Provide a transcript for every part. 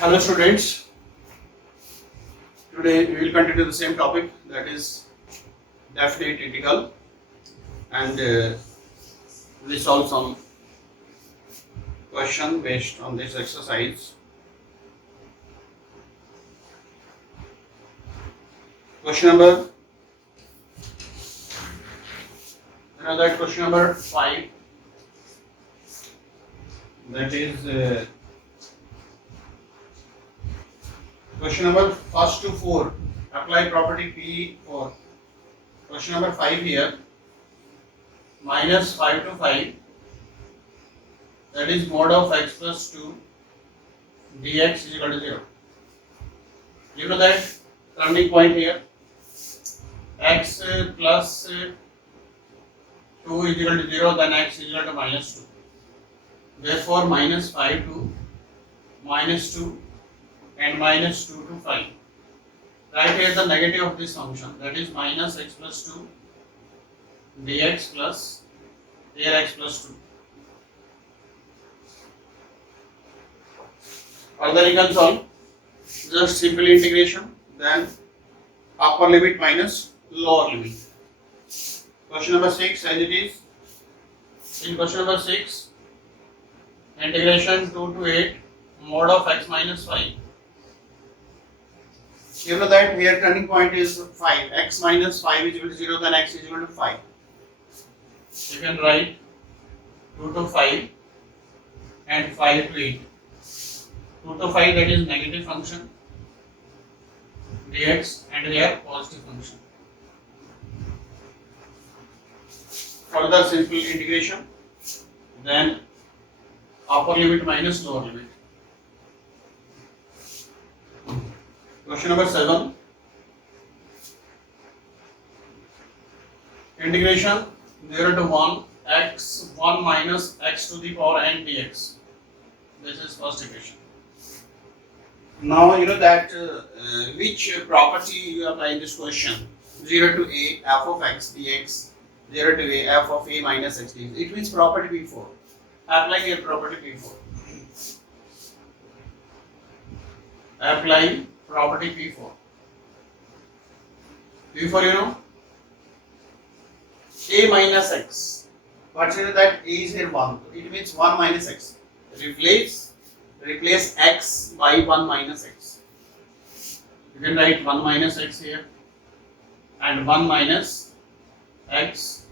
Hello students, today we will continue the same topic, that is definite integral, and we solve some question based on this exercise. Question number, question number 5, that is question number first to 4, apply property P for question number 5 here, minus 5 to 5, that is mod of x plus 2 dx is equal to 0. You know that turning point here, x plus 2 is equal to 0, then x is equal to minus 2. Therefore, minus 5 to minus 2 and minus 2 to 5. Write here the negative of this function, that is minus x plus 2 dx plus ax plus 2. Further you can solve, just simple integration, then upper limit minus lower limit. Question number 6 as it is. In question number 6, integration 2 to 8 mod of x minus 5. You know that here turning point is 5, x minus 5 is equal to 0, then x is equal to 5. You can write 2 to 5 and 5 to 8. 2 to 5, that is negative function dx, and here positive function. Further simple integration, then upper limit minus lower limit. Question number 7, integration 0 to 1 x 1 minus x to the power n dx. This is first equation. Now you know that which property you apply in this question. 0 to a f of x dx, 0 to a f of a minus x dx. It means property P4. Apply here property P4. Apply property P4. P4 you know, a minus x. But you know that a is here 1. It means 1 minus x. Replace x by 1 minus x. You can write 1 minus x here and 1 minus x.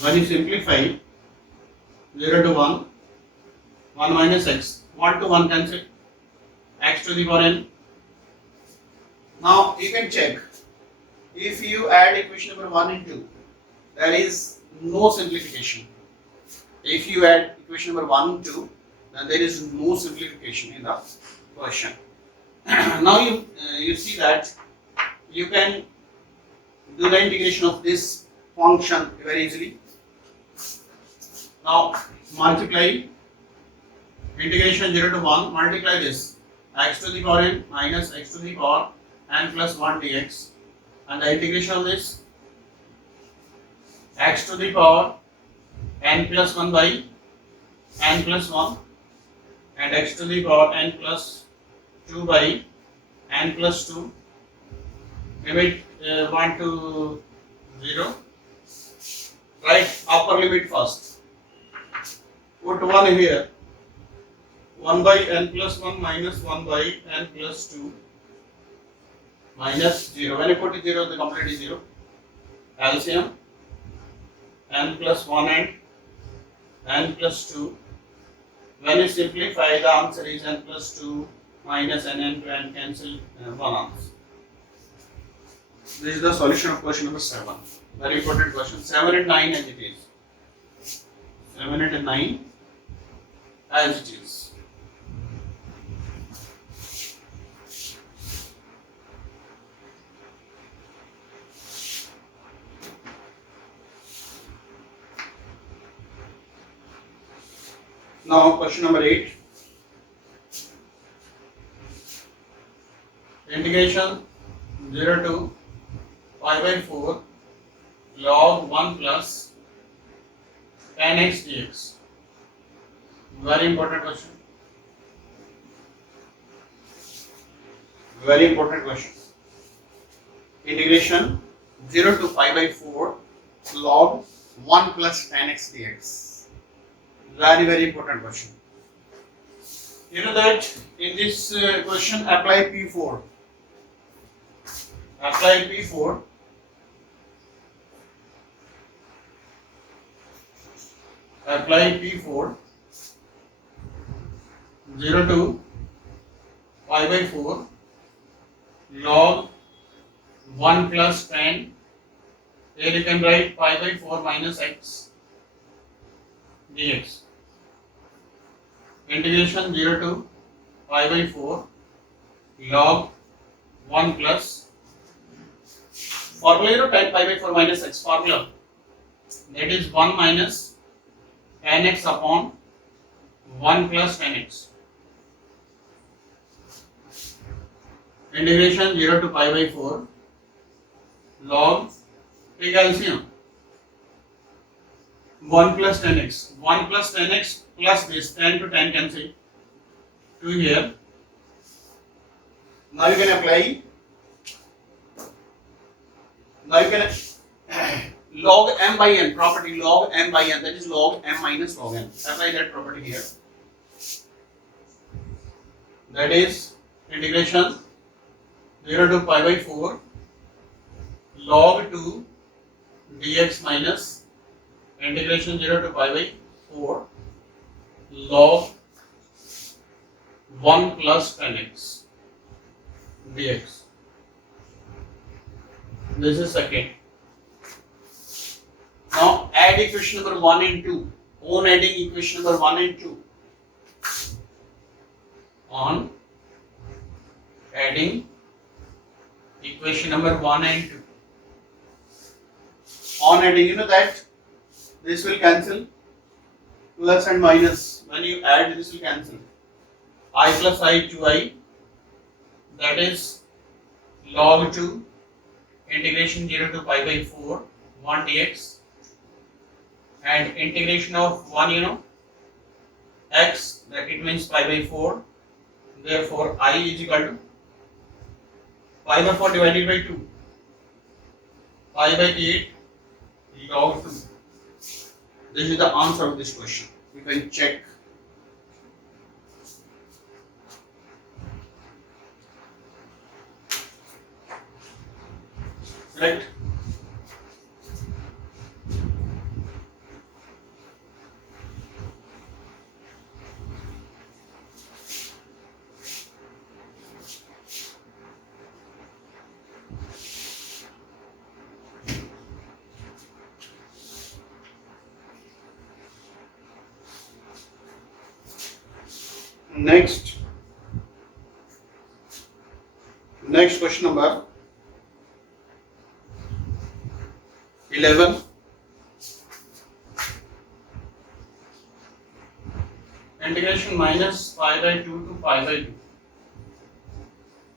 When you simplify 0 to 1, 1 minus x, 1 to 1 cancel, x to the power n. Now you can check, if you add equation number 1 and 2, there is no simplification. If you add equation number 1 and 2, then there is no simplification in the question. Now you see that you can do the integration of this function very easily. Now multiply integration 0 to 1, multiply this x to the power n minus x to the power n plus 1 dx, and the integration of this x to the power n plus 1 by n plus 1 and x to the power n plus 2 by n plus 2, limit 1 to 0. Write upper limit first. Put 1 here. 1 by n plus 1 minus 1 by n plus 2 minus 0. When you put it 0, the complete is 0. LCM n plus 1 and n plus 2. When you simplify, the answer is n plus 2 minus n to n, cancel 1 answer. This is the solution of question number 7. Very important question. 7 and 9 as it is. 7 and 9 as it is. Now question number 8. Integration 0 to pi by 4 log 1 plus 10x dx. Very important question. Very important question. Integration 0 to pi by 4 log 1 plus tan x dx. Very, very important question. You know that in this question apply P4. Apply P4. Apply P4 0 to pi by 4 log 1 plus tan. Here you can write pi by 4 minus x dx. Integration 0 to pi by 4 log 1 plus formula, you know, tan pi by 4 minus x formula, that is 1 minus tan x upon 1 plus tan x. Integration 0 to pi by 4 log, take LCM, 1 plus tan x. 1 plus tan x plus this, tan to tan cancel, 2 here. Now you can apply, now you can log m by n property, log m by n, that is log m minus log n. Apply that property here. That is integration 0 to pi by 4 log 2 dx minus integration 0 to pi by 4 log 1 plus tan x dx. This is second. Now add equation number 1 and 2. On adding equation number 1 and 2. On adding equation number 1 and 2. On adding, you know that this will cancel, plus and minus. When you add, this will cancel. I plus I 2i, that is log 2 integration 0 to pi by 4 1 dx, and integration of 1, you know, x, that it means pi by 4, therefore I is equal to pi by 4 divided by 2, pi by 8 log 2. This is the answer of this question. You can check. Right? Next question number 11. Integration minus pi by 2 to pi by 2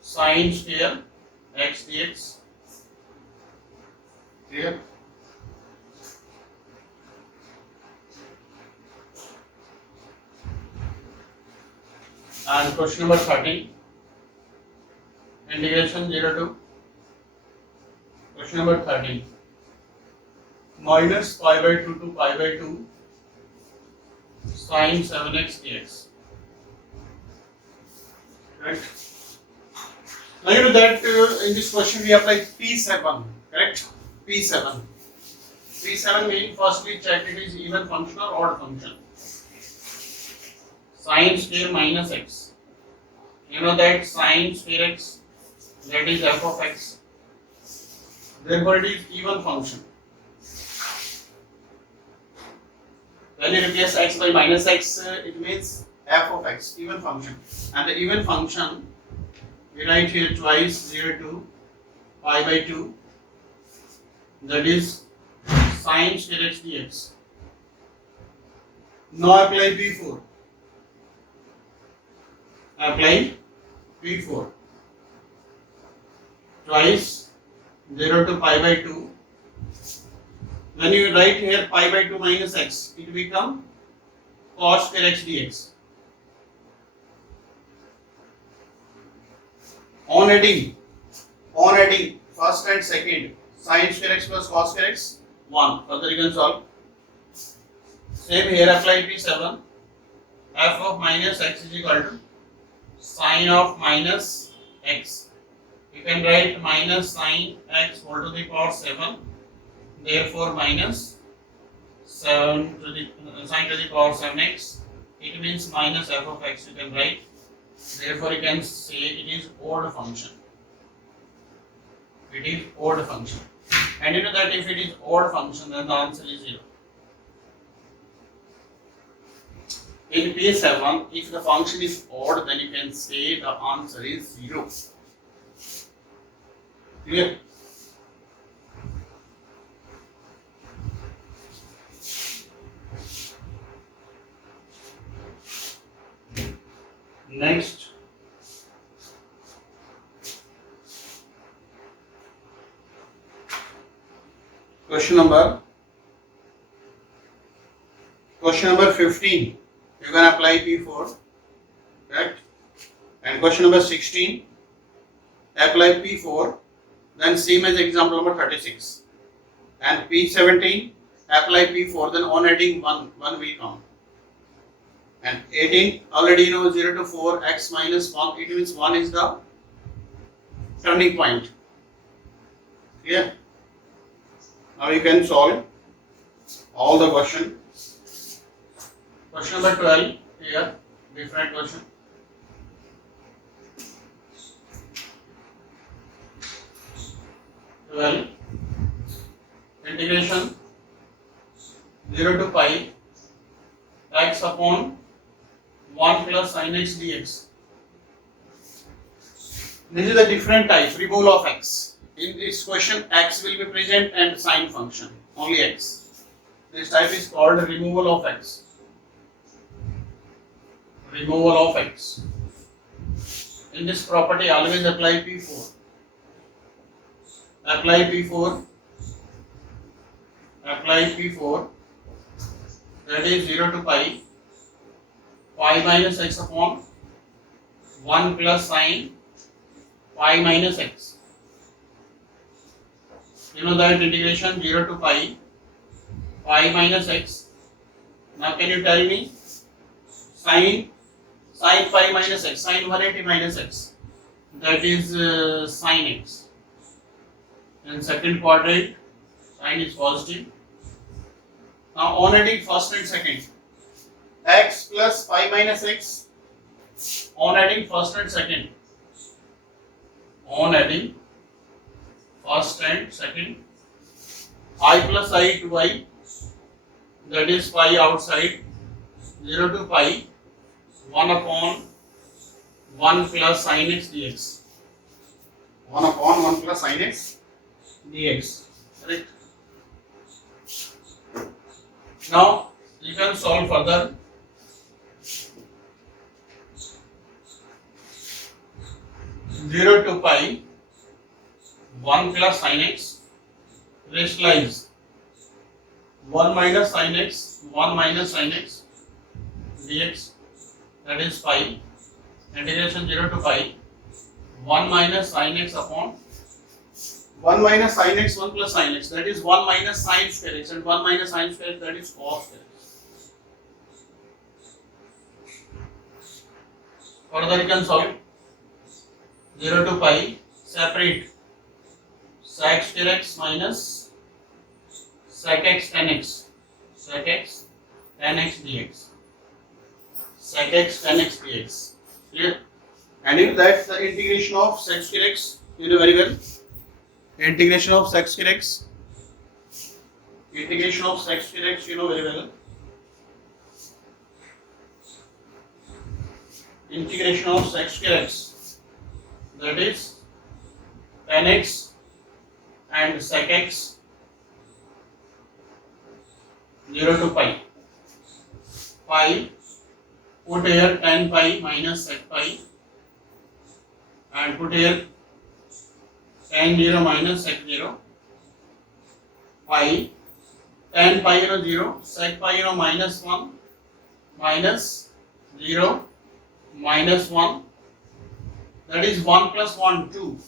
sin square x dx. Here. And question number 13. Integration 0 to question number 13 minus pi by 2 to pi by 2 sin 7x dx. Right? Now you know that in this question we apply P7, correct? P7. P7 means firstly check it is even function or odd function. Sin square minus x. You know that sin square x, that is f of x. Therefore it is even function. When you replace x by minus x, it means f of x, even function. And the even function, we write here twice 0 to pi by 2, that is sin square x dx. Now apply P4. Apply P4. Twice 0 to pi by 2. When you write here pi by 2 minus x, it become cos square x dx. On adding first and second, sin square x plus cos square x 1. Further you can solve. Same here, apply P7. F of minus x is equal to sin of minus x. You can write minus sin x whole to the power 7. Therefore minus 7 to the sin to the power 7x. It means minus f of x you can write. Therefore you can say it is odd function. It is odd function. And you know that if it is odd function, then the answer is 0. In P7, if the function is odd, then you can say the answer is 0. Clear? Next, question number 15. You can apply P4, correct? And question number 16, apply P4, then same as example number 36. And P17, apply P4, then on adding 1 will come. And 18, already you know 0 to 4, x minus 1, it means 1 is the turning point. Clear? Now you can solve all the question. Question number 12, here, different question. Integration 0 to pi x upon 1 plus sin x dx. This is a different type, removal of x. In this question, x will be present and sin function, only x. This type is called removal of x. Removal of x. In this property, always apply P4. Apply P4. Apply P4. That is 0 to pi minus x upon 1 plus sin pi minus x. You know that integration 0 to pi minus x. Now can you tell me sin pi minus x, sin 180 minus x, that is sin x. In second quadrant, sin is positive. Now on adding first and second, x plus pi minus x, on adding first and second, on adding first and second, I plus I to I, that is pi outside, 0 to pi, 1 upon 1 plus sin x dx. 1 upon 1 plus sin x dx. Correct? Now you can solve further. Zero to pi 1 plus sin x, rest lies 1 minus sin x, 1 minus sin x dx, that is pi. Integration 0 to pi 1 minus sin x upon 1 minus sin x, 1 plus sin x, that is 1 minus sin square x, and 1 minus sin square x, that is cos square x. Further you can solve 0 to pi, separate sec square x minus sec x tan x, sec x tan x dx, sec x tan x dx. Clear? And if that's the integration of sec square x, you know very well. Integration of sec square x, integration of sec square x, you know very well. Integration of sec square x, that is tan x and sec x 0 to pi. Pi, put here tan pi minus sec pi, and put here tan 0 minus sec 0, pi, tan pi 0, sec pi minus 1, minus 0, minus 1, That is 1 plus 1, 2.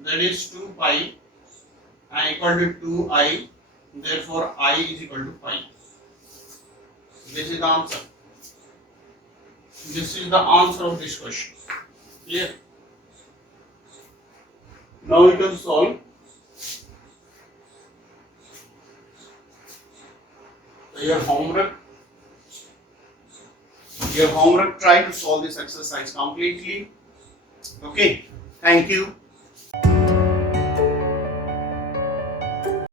That is 2 pi and equal to 2i. Therefore, I is equal to pi. This is the answer. This is the answer of this question. Clear? Now we can solve. Your homework. Try to solve this exercise completely. Okay. Thank you.